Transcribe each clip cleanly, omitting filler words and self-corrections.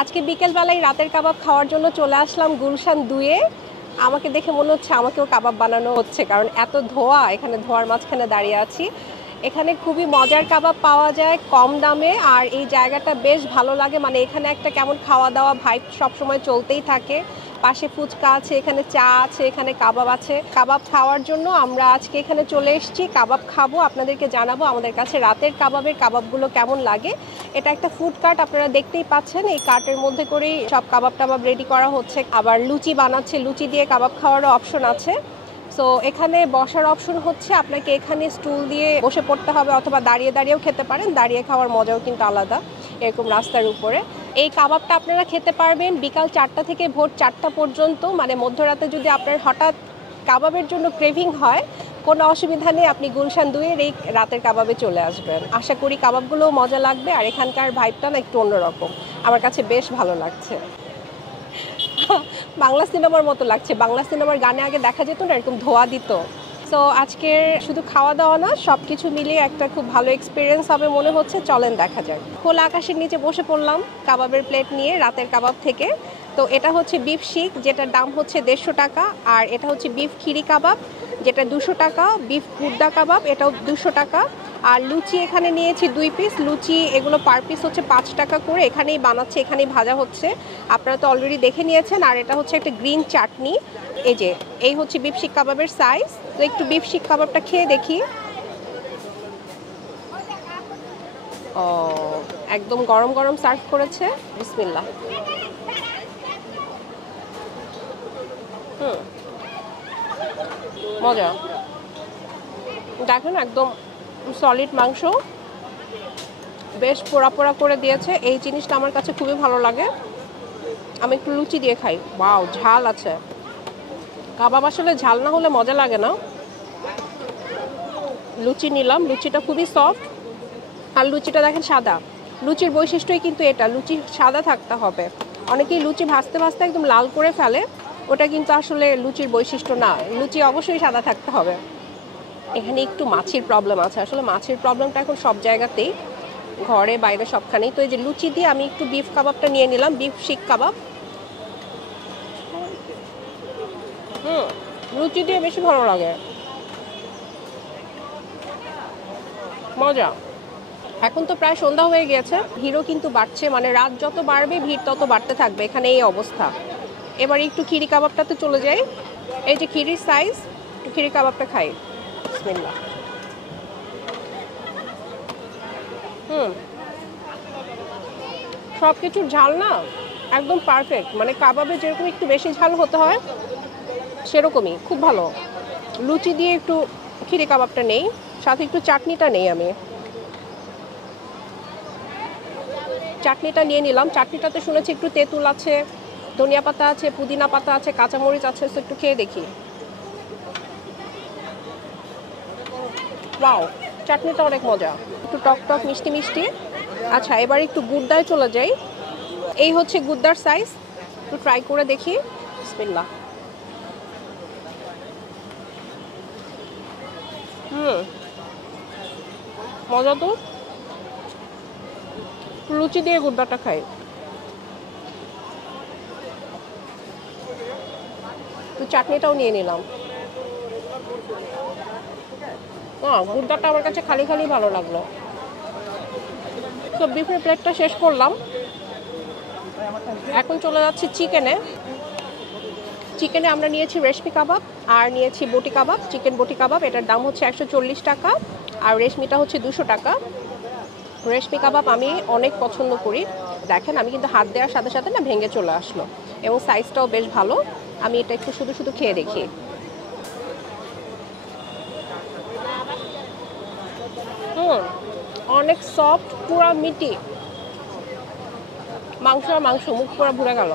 আজকে বিকেলবেলায় রাতের কাবাব খাওয়ার জন্য চলে আসলাম গুলশান 2-এ। আমাকে দেখে মনে হচ্ছে আমাকেও কাবাব বানানো হচ্ছে, কারণ এত ধোয়া, এখানে ধোয়ার মাঝখানে দাঁড়িয়ে আছি। এখানে খুবই মজার কাবাব পাওয়া যায় কম দামে, আর এই জায়গাটা বেশ ভালো লাগে। মানে এখানে একটা কেমন খাওয়া দাওয়া ভাইব সবসময় চলতেই থাকে। পাশে ফুচকা আছে, এখানে চা আছে, এখানে কাবাব আছে। কাবাব খাওয়ার জন্য আমরা আজকে এখানে চলে এসেছি, কাবাব খাবো, আপনাদেরকে জানাবো আমাদের কাছে রাতের কাবাবগুলো কেমন লাগে। এটা একটা ফুড কার্ট, আপনারা দেখতেই পাচ্ছেন। এই কার্টের মধ্যে করেই সব কাবাব টাবাব রেডি করা হচ্ছে। আবার লুচি বানাচ্ছে, লুচি দিয়ে কাবাব খাওয়ারও অপশন আছে। সো এখানে বসার অপশন হচ্ছে, আপনাকে এখানে স্টুল দিয়ে বসে পড়তে হবে, অথবা দাঁড়িয়ে দাঁড়িয়েও খেতে পারেন। দাঁড়িয়ে খাওয়ার মজাও কিন্তু আলাদা, এরকম রাস্তার উপরে। এই কাবাবটা আপনারা খেতে পারবেন বিকাল 4টা থেকে ভোর 4টা পর্যন্ত। মানে মধ্যরাতে যদি আপনার হঠাৎ কাবাবের জন্য ক্রেভিং হয়, কোনো অসুবিধা নেই, আপনি গুলশান 2-এর এই রাতের কাবাবে চলে আসবেন। আশা করি কাবাবগুলোও মজা লাগবে, আর এখানকার ভাইবটা না একটু অন্যরকম, আমার কাছে বেশ ভালো লাগছে। বাংলা সিনেমার মতো লাগছে। বাংলা সিনেমার গানে আগে দেখা যেত না, এরকম ধোয়া দিত। সো আজকের শুধু খাওয়া দাওয়া না, সব কিছু মিলিয়ে একটা খুব ভালো এক্সপিরিয়েন্স হবে মনে হচ্ছে। চলেন দেখা যাক। খোলা আকাশের নিচে বসে পড়লাম কাবাবের প্লেট নিয়ে রাতের কাবাব থেকে। তো এটা হচ্ছে বিফ শিক, যেটার দাম হচ্ছে 150 টাকা। আর এটা হচ্ছে বিফ খিরি কাবাব, যেটা 200 টাকা। বিফ গুর্দা কাবাব, এটাও 200 টাকা। আর লুচি এখানে নিয়েছি 2 পিস লুচি, এগুলো পার পিস হচ্ছে 5 টাকা করে। এখানেই বানাচ্ছে, এখানেই ভাজা হচ্ছে, আপনারা তো অলরেডি দেখে নিয়েছেন। আর এটা হচ্ছে একটা গ্রিন চাটনি। এই হচ্ছে বিফ শিক কাবাবের সাইজ। তো একটু বিফ শিক কাবাবটা খেয়ে দেখি। ও, একদম গরম গরম সার্ভ করেছে। বিসমিল্লাহ। মজা, দেখেন একদম সলিড মাংস, বেশ পোড়া পোড়া করে দিয়েছে। এই জিনিসটা আমার কাছে খুবই ভালো লাগে। আমি একটু লুচি দিয়ে খাই। ওয়াও, ঝাল আছে। কাবাব আসলে ঝাল না হলে মজা লাগে না। লুচি নিলাম, লুচিটা খুবই সফট। আর লুচিটা দেখেন সাদা। লুচির বৈশিষ্ট্যই কিন্তু এটা, লুচি সাদা থাকতে হবে। অনেকেই লুচি ভাজতে ভাজতে একদম লাল করে ফেলে, ওটা কিন্তু আসলে লুচির বৈশিষ্ট্য না। লুচি অবশ্যই সাদা থাকতে হবে। এখানে একটু মাছির প্রবলেম আছে, আসলে মাছির প্রবলেমটা এখন সব জায়গাতেই, ঘরে বাইরে সবখানেই। তো এই যে লুচি দিয়ে আমি একটু বিফ কাবাবটা নিয়ে নিলাম, বিফ শিক কাবাব। লুচি দিয়ে বেশি ভালো লাগে, মজা। এখন তো প্রায় সন্ধ্যা হয়ে গিয়েছে, ভিড়ও কিন্তু বাড়ছে। মানে রাত যত বাড়বে ভিড় তত বাড়তে থাকবে, এখানে এই অবস্থা। এবার একটু খিরি কাবাবটাতে চলে যাই। এই যে খিরির সাইজ, একটু খিরি কাবাবটা খাই। বিসমিল্লাহ। সব কিছুর ঝাল না একদম পারফেক্ট। মানে কাবাবে যেরকম একটু বেশি ঝাল হতে হয়, সেরকমই খুব ভালো। লুচি দিয়ে একটু খিরি কাবাবটা নেই, সাথে একটু চাটনিটা নেই। আমি চাটনিটা নিয়ে নিলাম। চাটনিটাতে শুনেছি একটু তেঁতুল আছে, ধনিয়া পাতা আছে, পুদিনা পাতা আছে, কাঁচামরিচ আছে। তো একটু খেয়ে দেখি। ওয়াও, চাটনিটা অনেক মজা, একটু টক টক মিষ্টি মিষ্টি। আচ্ছা, এবার একটু গুড়দায় চলে যাই। এই হচ্ছে গুড়দার সাইজ, একটু ট্রাই করে দেখি। বিসমিল্লাহ। মজা তো। লুচি দিয়ে গুড়দাটা খাই। তো চাটনিটাও নিয়ে নিলাম। গুড়দাটা আমার কাছে খালি খালি ভালো লাগলো। তো বিফের প্লেটটা শেষ করলাম, এখন চলে যাচ্ছি চিকেনে। চিকেনে আমরা নিয়েছি রেশমি কাবাব আর নিয়েছি বটি কাবাব, চিকেন বটি কাবাব। এটার দাম হচ্ছে 140 টাকা, আর রেশমিটা হচ্ছে 200 টাকা। রেশমি কাবাব আমি অনেক পছন্দ করি। দেখেন আমি কিন্তু হাত দেওয়ার সাথে সাথে না ভেঙে চলে আসলো, এবং সাইজটাও বেশ ভালো। আমি এটা একটু শুধু শুধু খেয়ে দেখি। অনেক সফট, পুরা মিটি মাংস। আর মাংস, মুখ পুরা ভরে গেল।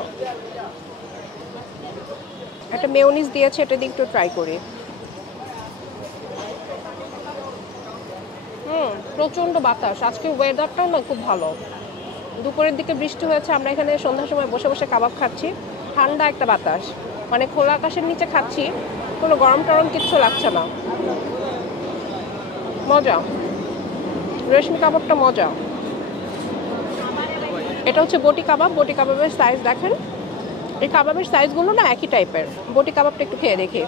একটা মেয়োনিজ দিয়েছে, এটা দিয়ে একটু ট্রাই করি। প্রচণ্ড বাতাস, আজকে ওয়েদারটাও না খুব ভালো। দুপুরের দিকে বৃষ্টি হয়েছে, আমরা এখানে সন্ধ্যার সময় বসে বসে কাবাব খাচ্ছি। ঠান্ডা একটা বাতাস, মানে খোলা আকাশের নিচে খাচ্ছি, কোনো গরম টরম কিচ্ছু লাগছে না। মজা, রেশমি কাবাবটা মজা। এটা হচ্ছে বটি কাবাব। বটি কাবাবের সাইজ দেখেন, এই কাবাবের সাইজগুলো না একই টাইপের। বটি কাবাবটা একটু খেয়ে দেখি,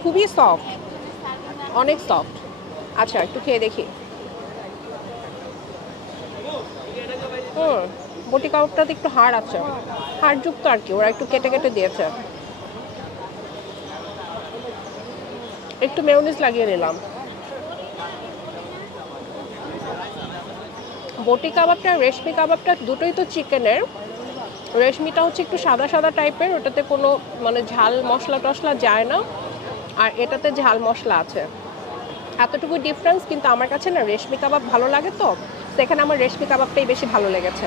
খুবই সফট, অনেক সফট। আচ্ছা একটু খেয়ে দেখি। বটি কাবাবটাতে একটু হাড় আছে, হাড়যুক্ত আর কি, ওরা একটু কেটে কেটে দিয়েছে। একটু মেয়োনিজ লাগিয়ে নিলাম। বটি কাবাবটা আর রেশমি কাবাবটা দুটোই তো চিকেনের। রেশমিটা হচ্ছে একটু সাদা সাদা টাইপের, ওটাতে কোনো মানে ঝাল মশলা টশলা যায় না, আর এটাতে ঝাল মশলা আছে, এতটুকু ডিফারেন্স। কিন্তু আমার কাছে না রেশমি কাবাব ভালো লাগে, তো সেখানে আমার রেশমি কাবাবটাই বেশি ভালো লেগেছে।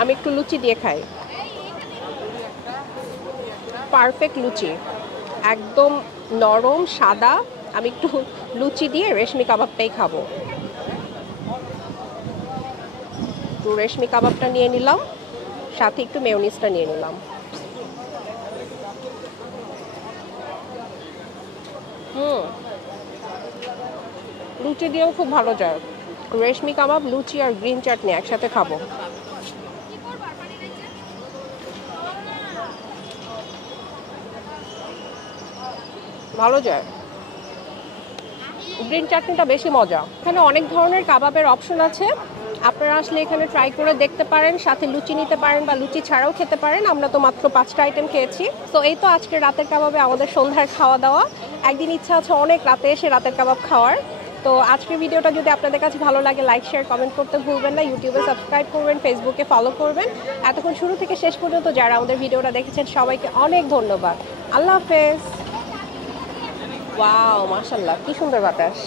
আমি একটু লুচি দিয়ে খাই, পারফেক্ট লুচি, একদম নরম সাদা। আমি একটু লুচি দিয়ে রেশমি কাবাবটাই খাবো। তো রেশমি কাবাবটা নিয়ে নিলাম, সাথে একটু মেয়োনিজটা নিয়ে নিলাম। লুচি দিয়েও খুব ভালো যায়। রেশমি কাবাব, লুচি আর গ্রিন চাটনি একসাথে খাবো। ভালো যায়, গ্রিন চাটনিটা বেশি মজা। এখানে অনেক ধরনের কাবাবের অপশন আছে, আপনারা আসলে এখানে ট্রাই করে দেখতে পারেন, সাথে লুচি নিতে পারেন বা লুচি ছাড়াও খেতে পারেন। আমরা তো মাত্র 5টা আইটেম খেয়েছি। তো এই তো আজকে রাতের কাবাবে আমাদের সন্ধ্যার খাওয়া দাওয়া। একদিন ইচ্ছা আছে অনেক রাতে এসে রাতের কাবাব খাওয়ার। তো আজকের ভিডিওটা যদি আপনাদের কাছে ভালো লাগে, লাইক শেয়ার কমেন্ট করতে ভুলবেন না। ইউটিউবে সাবস্ক্রাইব করবেন, ফেসবুকে ফলো করবেন। এতক্ষণ শুরু থেকে শেষ পর্যন্ত যারা আমাদের ভিডিওটা দেখেছেন সবাইকে অনেক ধন্যবাদ। আল্লাহ হাফেজ। ওয়াও, মাশাআল্লাহ, কি সুন্দর বাতাস।